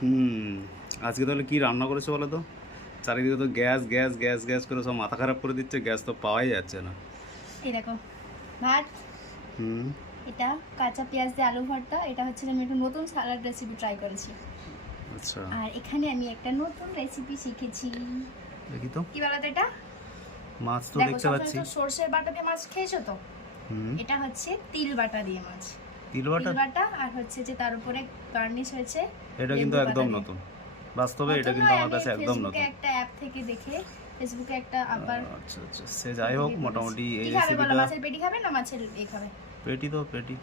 হুম, আজকে তাহলে কি রান্না করেছো বলো তো? চারিদিকে তো গ্যাস গ্যাস গ্যাস গ্যাস করে সব মাথা খারাপ করে দিচ্ছে, গ্যাস তো পাওয়াই যাচ্ছে না। এই দেখো ভাত, হুম। এটা কাঁচা পেঁয়াজ দিয়ে আলু ভর্তা, এটা হচ্ছে আমি একটা নতুন সালাড রেসিপি ট্রাই করেছি। আচ্ছা, আর এখানে আমি একটা নতুন রেসিপি শিখেছি। দেখি তো। কি বলো তো এটা? মাছ তো দেখো দেখতে সবসময় পাচ্ছি। তো সর্ষের বাটা দিয়ে মাছ খেয়েছো তো, হুম। এটা হচ্ছে তিল বাটা দিয়ে মাছ। তিল তিল বাটা? বাটা আর হচ্ছে যে তার উপরে গার্নিশ হয়েছে এটা কিন্তু লেবু পাতা একদম দিয়ে। নতুন। বাস্তবে এটা নতুন কিন্তু নয়, আমার আমি কাছে একদম ফেসবুকে নতুন। একটা অ্যাপ থেকে দেখে, ফেসবুকে একটা আবার আচ্ছা আচ্ছা, সে যাই হোক, দেখে করেছি। মোটামুটি এই কি খাবে বলো, রেসিপিটা। মাছের পেটি খাবে না মাছের এ খাবে? পেটি তো পেটি।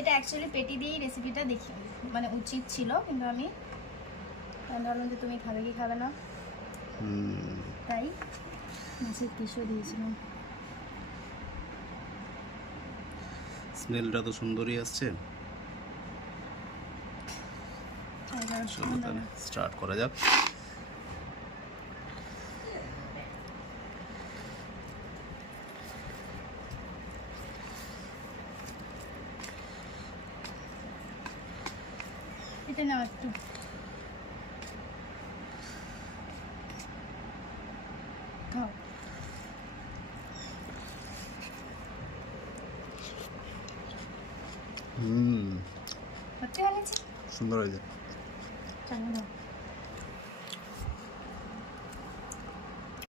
এটা অ্যাকচুয়ালি পেটি দিয়েই রেসিপিটা দেখি, মানে উচিত ছিল, কিন্তু আমি ভাবলাম যে তুমি খাবে কি খাবে না, হুম। তাই মাছের পিসও দিয়েছিলাম। স্মেলটা তো সুন্দরই আসছে। এবার চলো তাহলে স্টার্ট করা যাক। এটা নাও একটু। খাও। হুম, সত্যি ভালো আছে। সুন্দর হয়েছে। চলো দাও।